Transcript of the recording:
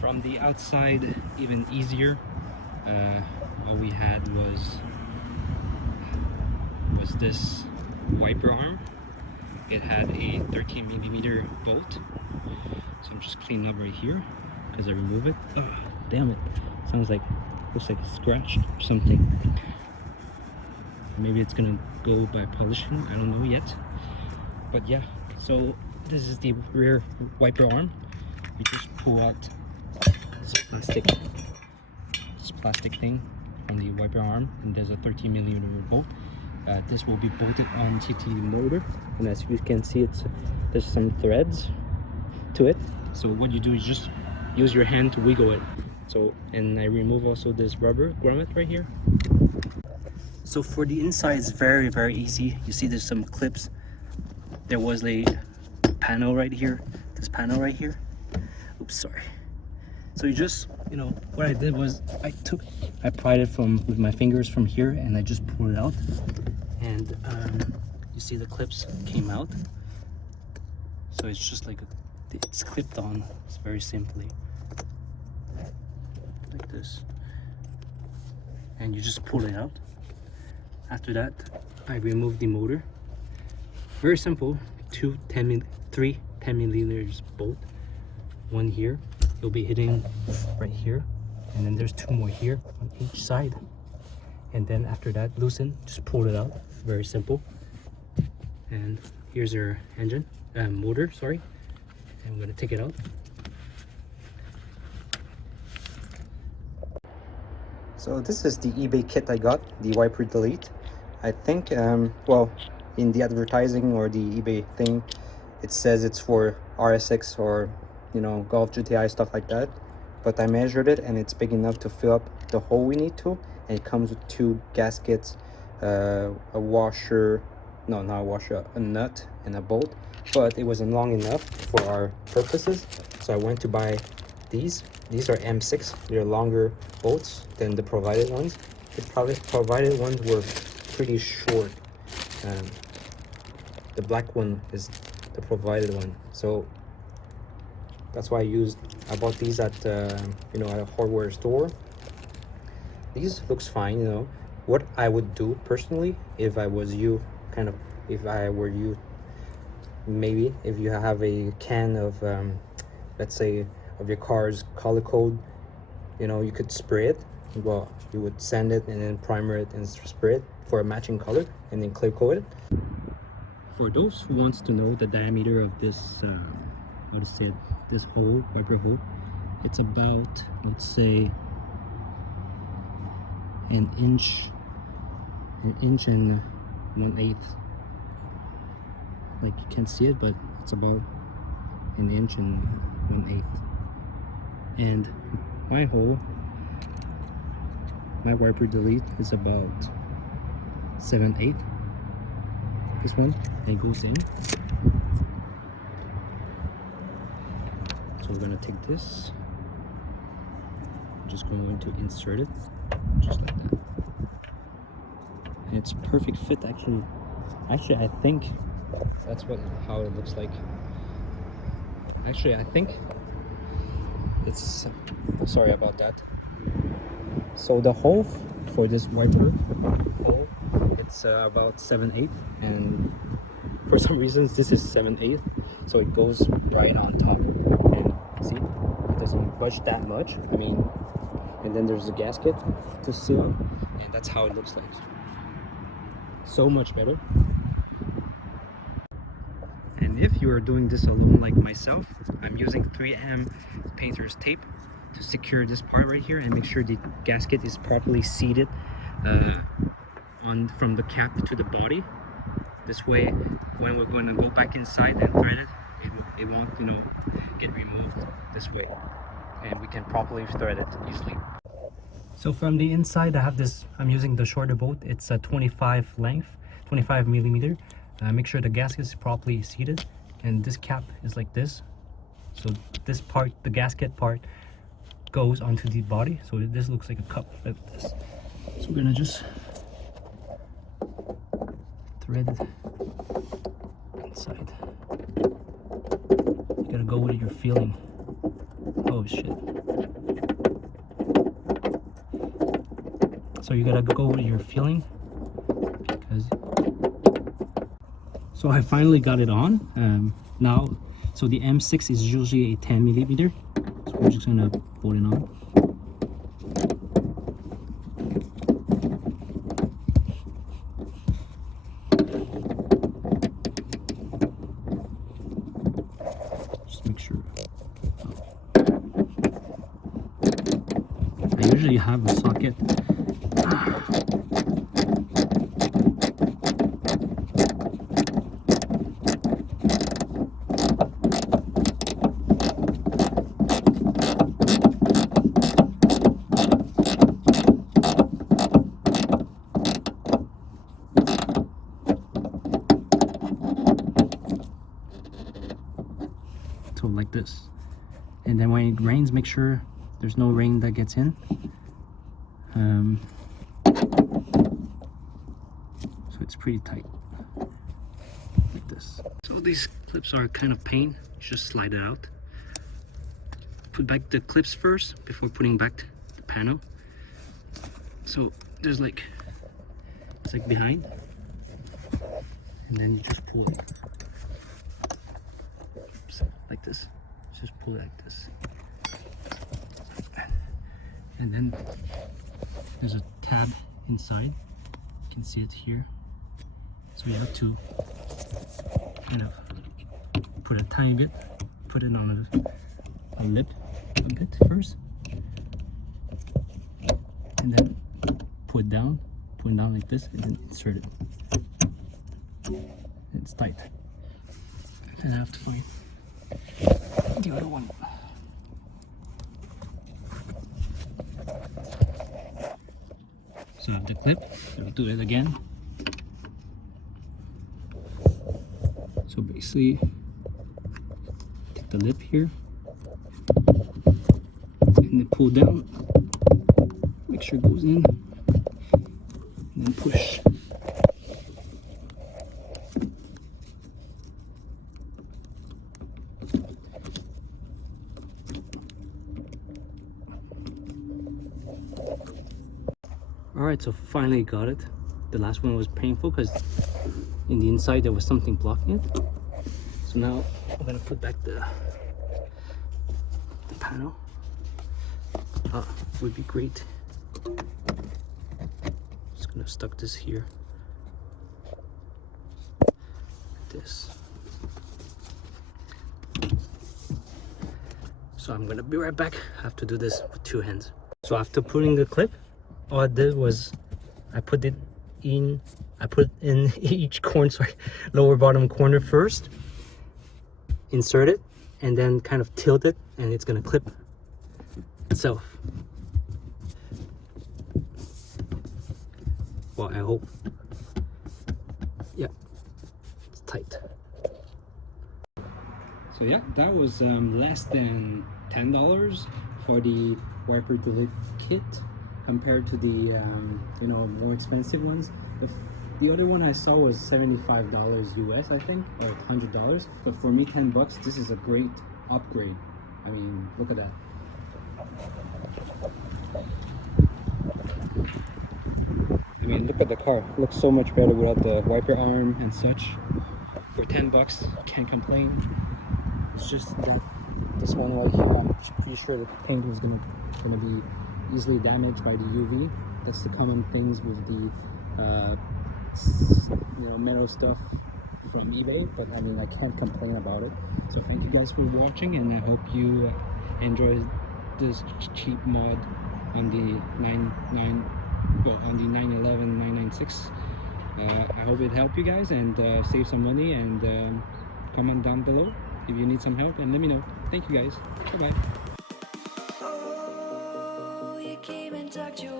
From the outside, even easier. All we had was this wiper arm. It had a 13mm bolt, so I'm just cleaning up right here because I remove it. Oh, damn it! Looks like it's scratched or something. Maybe it's gonna go by polishing. I don't know yet. But yeah, so this is the rear wiper arm. You just pull out this plastic thing from the wiper arm, and there's a 13mm bolt. This will be bolted onto the motor, and as you can see, there's some threads to it. So what you do is just use your hand to wiggle it. So, and I remove also this rubber grommet right here. So for the inside, it's very easy. You see there's some clips. There was a panel right here, this panel right here. Oops, sorry. So you just, what I did was I pried it with my fingers from here, and I just pulled it out, and you see the clips came out. So it's just like it's clipped on. It's very simply like this, and you just pull it out. After that, I remove the motor. Very simple. Three 10mm bolt. One here. You'll be hitting right here, and then there's two more here on each side. And then after that, loosen. Just pull it out. Very simple. And here's your engine, motor. Sorry. And I'm gonna take it out. So this is the eBay kit I got, the wiper delete. I think, well, in the advertising or the eBay thing, it says it's for RSX or, Golf GTI, stuff like that. But I measured it, and it's big enough to fill up the hole we need to. And it comes with two gaskets, a washer, no, not a washer, a nut and a bolt. But it wasn't long enough for our purposes, so I went to buy these. These are M6. They're longer bolts than the provided ones. The provided ones were pretty short. The black one is the provided one, so that's why I bought these at at a hardware store. These looks fine. What I would do personally, if I was you, if I were you, maybe if you have a can of let's say of your car's color code, you could spray it. Well, you would sand it and then primer it and spray it for a matching color, and then clear coat it. For those who wants to know the diameter of this this hole, wiper hole, it's about, let's say, an inch and 1/8. Like, you can't see it, but it's about an inch and 1/8. And my hole, my wiper delete, is about 7/8. This one, it goes in. So we're gonna take this, just going to insert it just like that, and it's perfect fit. Actually I think that's how it looks like. Actually, I think it's, sorry about that. So the hole for this wiper hole, it's about 7/8, and for some reasons this is 7/8, so it goes right on top, and see, it doesn't budge that much. And then there's a gasket to seal, and that's how it looks like. So much better. And if you are doing this alone like myself, I'm using 3M painter's tape to secure this part right here and make sure the gasket is properly seated from the cap to the body. This way, when we're going to go back inside and thread it won't get removed this way, and we can properly thread it easily. So from the inside, I'm using the shorter bolt. It's a 25 millimeter. Make sure the gasket is properly seated, and this cap is like this. So this part, the gasket part, goes onto the body. So this looks like a cup like this. So we're gonna just thread it inside. You gotta go with your feeling. Oh shit. So you gotta go with your feeling, because so I finally got it on now. So the M6 is usually a 10 millimeter, so we're just gonna put it on. Just make sure. I usually have a socket. So like this, and then when it rains, make sure there's no rain that gets in. So it's pretty tight, like this. So these clips are kind of pain. Just slide it out. Put back the clips first before putting back the panel. So there's like, it's like behind, and then you just pull it. Like this. Just pull it like this. And then there's a tab inside. You can see it here. So you have to kind of put a tiny bit, put it on a lip a bit first. And then pull it down like this, and then insert it. It's tight. And then I have to find the other one. So I have the clip. I'll do it again. So basically, take the lip here and then pull down. Make sure it goes in, and then push. Alright, so finally got it. The last one was painful because in the inside there was something blocking it. So now I'm gonna put back the panel. Would be great. Just gonna stuck this here. Like this. So I'm gonna be right back. I have to do this with two hands. So after putting the clip, all I did was I put it in each corner, sorry, lower bottom corner first, insert it, and then kind of tilt it, and it's gonna clip itself. Well, I hope. Yeah, it's tight. So yeah, that was less than $10 for the wiper delete kit, compared to the more expensive ones. The other one I saw was $75 US, I think, or $100. But for me, $10, this is a great upgrade. I mean, look at that. I mean, look at the car. It looks so much better without the wiper arm and such. For $10, can't complain. It's just that this one right here, I'm pretty sure the paint was gonna be easily damaged by the UV. That's the common things with the metal stuff from eBay, but I mean, I can't complain about it. So thank you guys for watching, and I hope you enjoyed this cheap mod on the 911 996. I hope it helped you guys and save some money, and comment down below if you need some help and let me know. Thank you guys. Bye bye. Oh, you came and tucked your